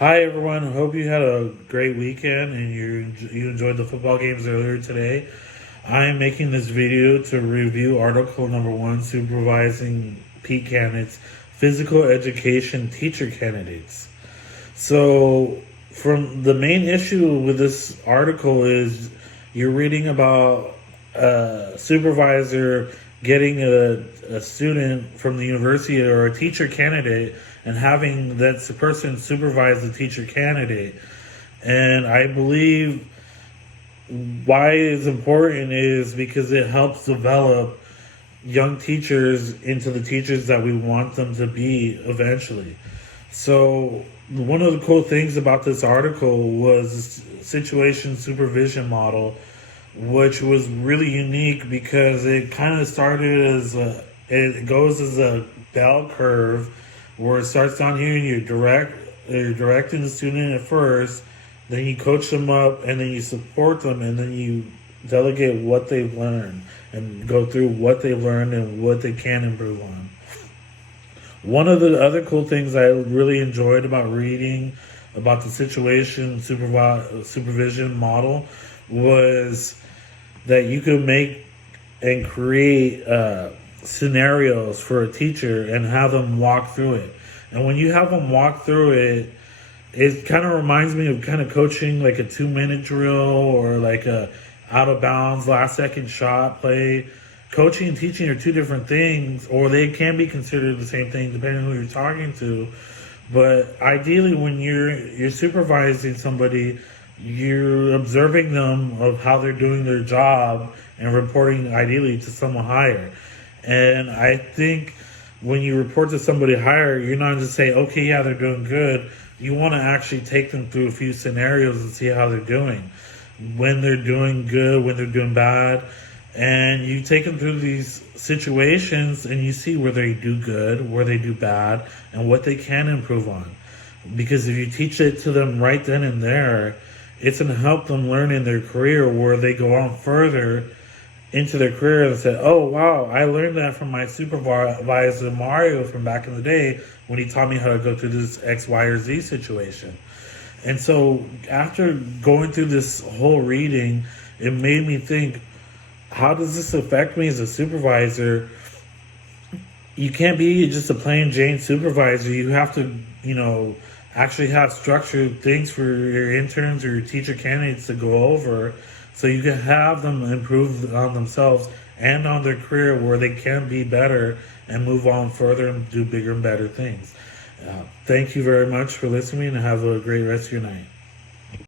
Hi everyone. Hope you had a great weekend and you enjoyed the football games earlier today. I am making this video to review article number 1, supervising PED candidates, physical education teacher candidates. So, from the main issue with this article is you're reading about a supervisor getting a student from the university or a teacher candidate and having that person supervise the teacher candidate. And I believe why it's important is because it helps develop young teachers into the teachers that we want them to be eventually. So one of the cool things about this article was the situation supervision model, which was really unique because it kind of started as it goes as a bell curve where it starts down here and you're directing the student at first, then you coach them up, and then you support them, and then you delegate what they've learned and go through what they've learned and what they can improve on. One of the other cool things I really enjoyed about reading about the situation supervision model was that you could make and create scenarios for a teacher and have them walk through it. And when you have them walk through it, it kind of reminds me of kind of coaching like a 2-minute drill or like a out of bounds last second shot play. Coaching and teaching are two different things, or they can be considered the same thing depending on who you're talking to. But ideally, when you're supervising somebody, you're observing them of how they're doing their job and reporting ideally to someone higher. And I think when you report to somebody higher, you're not just saying, okay, yeah, they're doing good. You want to actually take them through a few scenarios and see how they're doing, when they're doing good, when they're doing bad. And you take them through these situations and you see where they do good, where they do bad, and what they can improve on. Because if you teach it to them right then and there, it's going to help them learn in their career where they go on further into their career and say, oh, wow, I learned that from my supervisor Mario from back in the day when he taught me how to go through this X, Y, or Z situation. And so after going through this whole reading, it made me think, how does this affect me as a supervisor? You can't be just a plain Jane supervisor. You have to, actually have structured things for your interns or your teacher candidates to go over so you can have them improve on themselves and on their career where they can be better and move on further and do bigger and better things. Thank you very much for listening and have a great rest of your night.